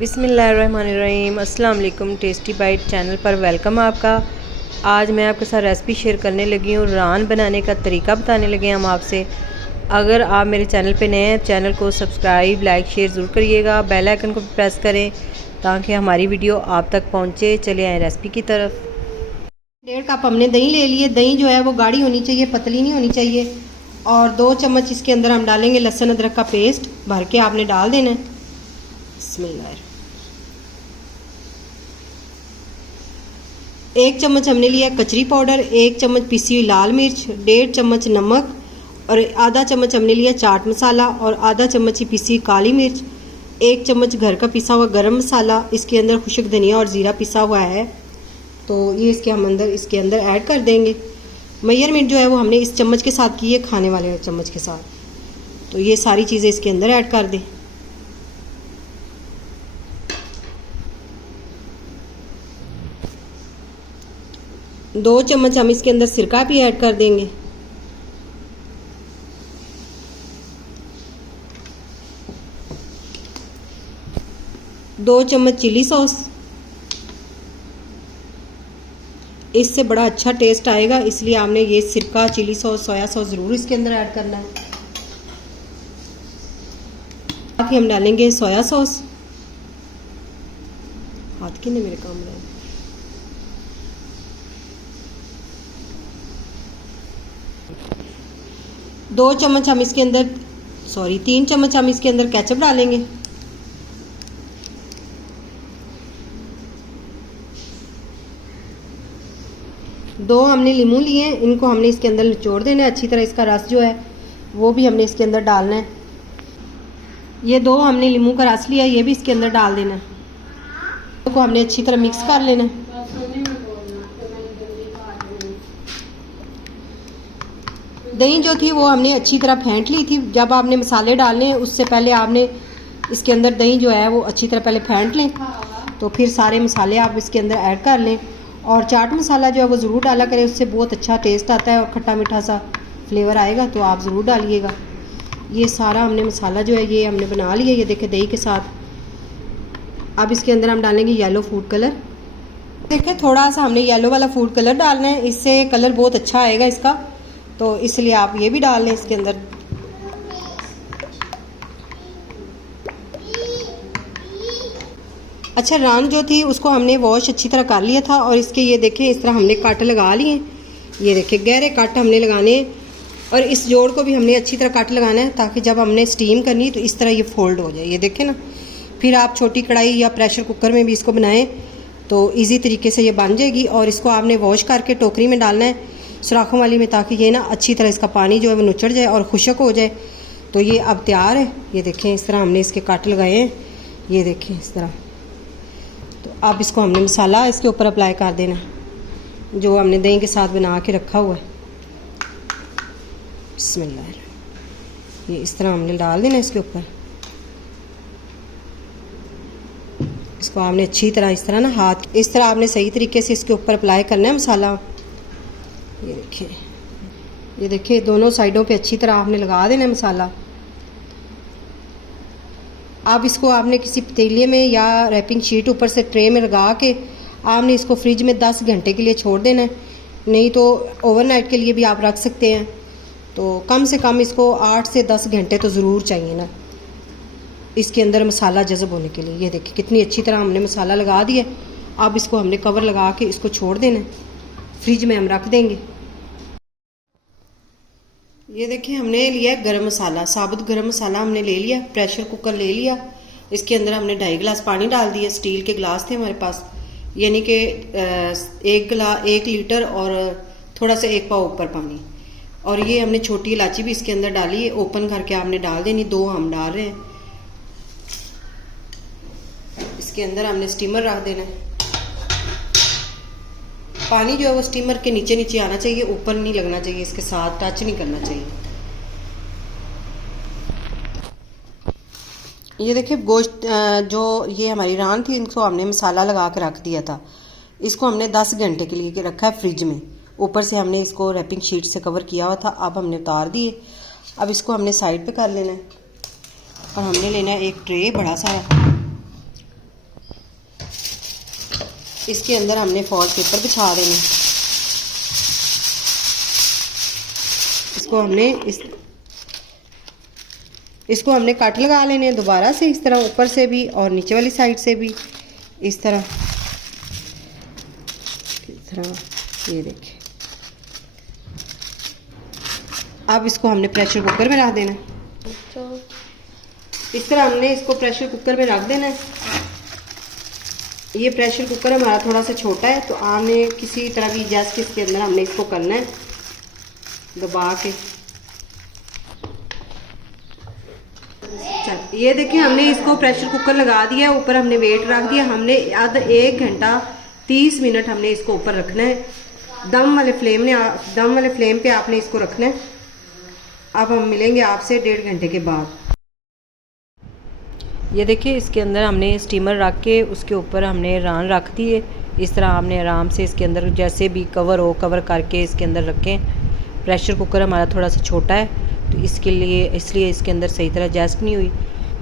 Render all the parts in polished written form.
बिस्मिल्लाहिर्रहमानिर्रहीम। अस्सलाम वालेकुम। टेस्टी बाइट चैनल पर वेलकम आपका। आज मैं आपके साथ रेसिपी शेयर करने लगी हूँ, रान बनाने का तरीका बताने लगे हम आपसे। अगर आप मेरे चैनल पे नए हैं, चैनल को सब्सक्राइब लाइक शेयर ज़रूर करिएगा, बेल आइकन को प्रेस करें ताकि हमारी वीडियो आप तक पहुँचे। चले आए रेसिपी की तरफ। 1.5 कप हमने दही ले लिए। दही जो है वो गाढ़ी होनी चाहिए, पतली नहीं होनी चाहिए। और 2 चम्मच इसके अंदर हम डालेंगे लहसुन अदरक का पेस्ट, भर के आपने डाल देना है। बिस्मिल्लाह। 1 चम्मच हमने लिया कचरी पाउडर, 1 चम्मच पिसी हुई लाल मिर्च, 1.5 चम्मच नमक और आधा चम्मच हमने लिया चाट मसाला और आधा चम्मच ही पिसी हुई काली मिर्च, 1 चम्मच घर का पिसा हुआ गरम मसाला। इसके अंदर खुश्क धनिया और ज़ीरा पिसा हुआ है, तो ये इसके अंदर ऐड कर देंगे। मेजरमेंट जो है वो हमने इस चम्मच के साथ की है, खाने वाले चम्मच के साथ। तो ये सारी चीज़ें इसके अंदर ऐड कर दें। दो चम्मच हम इसके अंदर सिरका भी ऐड कर देंगे। दो चम्मच चिली सॉस, इससे बड़ा अच्छा टेस्ट आएगा, इसलिए आपने ये सिरका, चिली सॉस, सोया सॉस ज़रूर इसके अंदर ऐड करना है। बाकी हम डालेंगे सोया सॉस। हाथ की नहीं मेरे काम रहे। 2 चम्मच हम इसके अंदर 3 चम्मच हम इसके अंदर केचप डालेंगे। दो हमने लीमू लिए हैं, इनको हमने इसके अंदर निचोड़ देना है अच्छी तरह। इसका रस जो है वो भी हमने इसके अंदर डालना है। ये 2 हमने लीमू का रस लिया, ये भी इसके अंदर डाल देना है। को हमने अच्छी तरह मिक्स कर लेना है। दही जो थी वो हमने अच्छी तरह फेंट ली थी। जब आपने मसाले डालने हैं उससे पहले आपने इसके अंदर दही जो है वो अच्छी तरह पहले फेंट लें, तो फिर सारे मसाले आप इसके अंदर ऐड कर लें। और चाट मसाला जो है वो ज़रूर डाला करें, उससे बहुत अच्छा टेस्ट आता है और खट्टा मीठा सा फ्लेवर आएगा, तो आप ज़रूर डालिएगा। ये सारा हमने मसाला जो है ये हमने बना लिया, ये देखें दही के साथ। अब इसके अंदर हम डालेंगे येलो फूड कलर। देखें थोड़ा सा हमने येलो वाला फूड कलर डालना है, इससे कलर बहुत अच्छा आएगा इसका, तो इसलिए आप ये भी डाल लें इसके अंदर। अच्छा, रान जो थी उसको हमने वॉश अच्छी तरह कर लिया था और इसके ये देखें इस तरह हमने कट लगा लिए। ये देखें गहरे कट हमने लगाने हैं और इस जोड़ को भी हमने अच्छी तरह कट लगाना है, ताकि जब हमने स्टीम करनी तो इस तरह ये फोल्ड हो जाए। ये देखें ना, फिर आप छोटी कढ़ाई या प्रेशर कुकर में भी इसको बनाएं तो इजी तरीके से ये बन जाएगी। और इसको आपने वॉश करके टोकरी में डालना है, सुराखों वाली में, ताकि ये ना अच्छी तरह इसका पानी जो है वो नुचड़ जाए और खुशक हो जाए। तो ये अब तैयार है। ये देखें इस तरह हमने इसके कट लगाए हैं, ये देखें इस तरह। तो अब इसको हमने मसाला इसके ऊपर अप्लाई कर देना जो हमने दही के साथ बना के रखा हुआ है। बिस्मिल्लाह, ये इस तरह हमने डाल देना इसके ऊपर। इसको आपने अच्छी तरह इस तरह ना हाथ इस तरह आपने सही तरीके से इसके ऊपर अप्लाई करना है मसाला। ये देखिए दोनों साइडों पे अच्छी तरह आपने लगा देना है मसाला। अब इसको आपने किसी पतीले में या रैपिंग शीट ऊपर से ट्रे में लगा के आपने इसको फ्रिज में 10 घंटे के लिए छोड़ देना है, नहीं तो ओवरनाइट के लिए भी आप रख सकते हैं। तो कम से कम इसको 8 से 10 घंटे तो ज़रूर चाहिए ना इसके अंदर मसाला जज़ब होने के लिए। ये देखिए कितनी अच्छी तरह हमने मसाला लगा दिया। अब इसको हमने कवर लगा के इसको छोड़ देना है, फ्रिज में हम रख देंगे। ये देखिए हमने लिया गरम मसाला, साबुत गरम मसाला हमने ले लिया। प्रेशर कुकर ले लिया, इसके अंदर हमने 2.5 गिलास पानी डाल दिया। स्टील के गिलास थे हमारे पास, यानी कि 1 लीटर और थोड़ा सा 1 पाव ऊपर पानी। और ये हमने छोटी इलायची भी इसके अंदर डाली है, ओपन करके आपने डाल देनी। 2 हम डाल रहे हैं। इसके अंदर हमने स्टीमर रख देना है। पानी जो है वो स्टीमर के नीचे नीचे आना चाहिए, ऊपर नहीं लगना चाहिए, इसके साथ टच नहीं करना चाहिए। ये देखिए गोश्त जो ये हमारी रान थी, इनको हमने मसाला लगा कर रख दिया था। इसको हमने 10 घंटे के लिए रखा है फ्रिज में। ऊपर से हमने इसको रैपिंग शीट से कवर किया हुआ था, अब हमने उतार दिए। अब इसको हमने साइड पे कर लेना है और हमने लेना है एक ट्रे बड़ा सारा। इसके अंदर हमने फॉल पेपर बिछा देना। इसको हमने कट लगा लेने हैं दोबारा से, इस तरह ऊपर से भी और नीचे वाली साइड से भी इस तरह। ये देखिए। अब इसको हमने प्रेशर कुकर में रख देना है। इस तरह हमने इसको प्रेशर कुकर में रख देना है। ये प्रेशर कुकर हमारा थोड़ा सा छोटा है, तो आपने किसी तरह की जस्ट इसके अंदर हमने इसको करना है दबा के। ये देखिए हमने इसको प्रेशर कुकर लगा दिया, ऊपर हमने वेट रख दिया। हमने आधा 1 घंटा 30 मिनट हमने इसको ऊपर रखना है। दम वाले फ्लेम पे आपने इसको रखना है। अब हम मिलेंगे आपसे 1.5 घंटे के बाद। ये देखिए इसके अंदर हमने स्टीमर रख के उसके ऊपर हमने रान रख दिए। इस तरह हमने आराम से इसके अंदर जैसे भी कवर करके इसके अंदर रखें। प्रेशर कुकर हमारा थोड़ा सा छोटा है, तो इसलिए इसके अंदर सही तरह एडजस्ट नहीं हुई,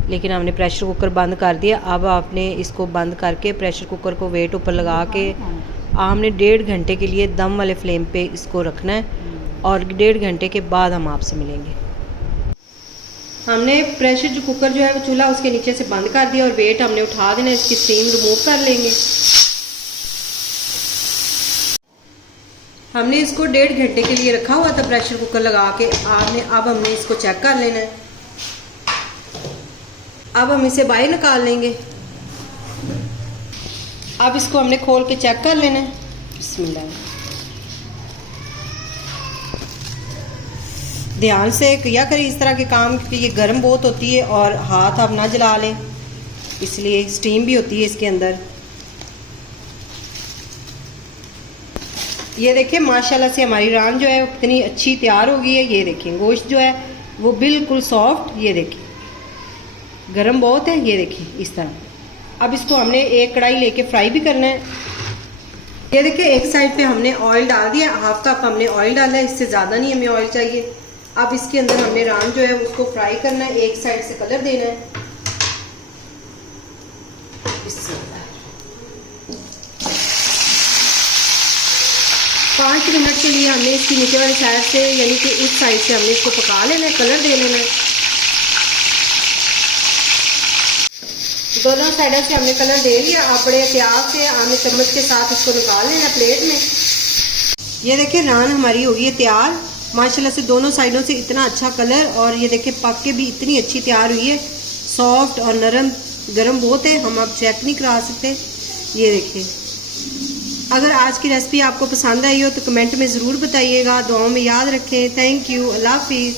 लेकिन हमने प्रेशर कुकर बंद कर दिया। अब आपने इसको बंद करके प्रेशर कुकर को वेट ऊपर लगा के हमने 1.5 घंटे के लिए दम वाले फ्लेम पे इसको रखना है, और 1.5 घंटे के बाद हम आपसे मिलेंगे। हमने प्रेशर कुकर जो है वो चूल्हा उसके नीचे से बंद कर दिया और वेट हमने उठा देना, इसकी स्टीम रिमूव कर लेंगे। हमने इसको 1.5 घंटे के लिए रखा हुआ था प्रेशर कुकर लगा के। अब हमने इसको चेक कर लेना है। अब हम इसे बाहर निकाल लेंगे। अब इसको हमने खोल के चेक कर लेना है। बिस्मिल्लाह। ध्यान से किया करें इस तरह के काम, क्योंकि ये गर्म बहुत होती है और हाथ आप ना जला लें, इसलिए स्टीम भी होती है इसके अंदर। ये देखिए माशाल्लाह से हमारी रान जो है वो कितनी अच्छी तैयार हो गई है। ये देखिए गोश्त जो है वो बिल्कुल सॉफ्ट, ये देखिए गरम बहुत है, ये देखिए इस तरह। अब इसको हमने एक कढ़ाई लेके फ्राई भी करना है। ये देखिए एक साइड पे हमने ऑयल डाल दिया, 1/2 कप हमने ऑयल डाला है, इससे ज़्यादा नहीं हमें ऑयल चाहिए। अब इसके अंदर हमने रान जो है उसको फ्राई करना है, एक साइड से कलर देना है। 5 मिनट के लिए हमने इसकी नीचे वाली साइड से यानी कि इस साइड से हमने इसको पका लेना है, कलर दे लेना है। दोनों साइडों से हमने कलर दे लिया। आप बड़े एहतियात से हमने चम्मच के साथ इसको निकाल लेना प्लेट में। ये देखिए रान हमारी हो गई है तैयार माशाल्लाह से, दोनों साइडों से इतना अच्छा कलर, और ये देखिए पक के भी इतनी अच्छी तैयार हुई है। सॉफ्ट और नरम, गरम बहुत है, हम अब चेक नहीं करा सकते। ये देखिए अगर आज की रेसिपी आपको पसंद आई हो तो कमेंट में ज़रूर बताइएगा। दुआओं में याद रखें। Thank you. अल्लाह हाफिज़।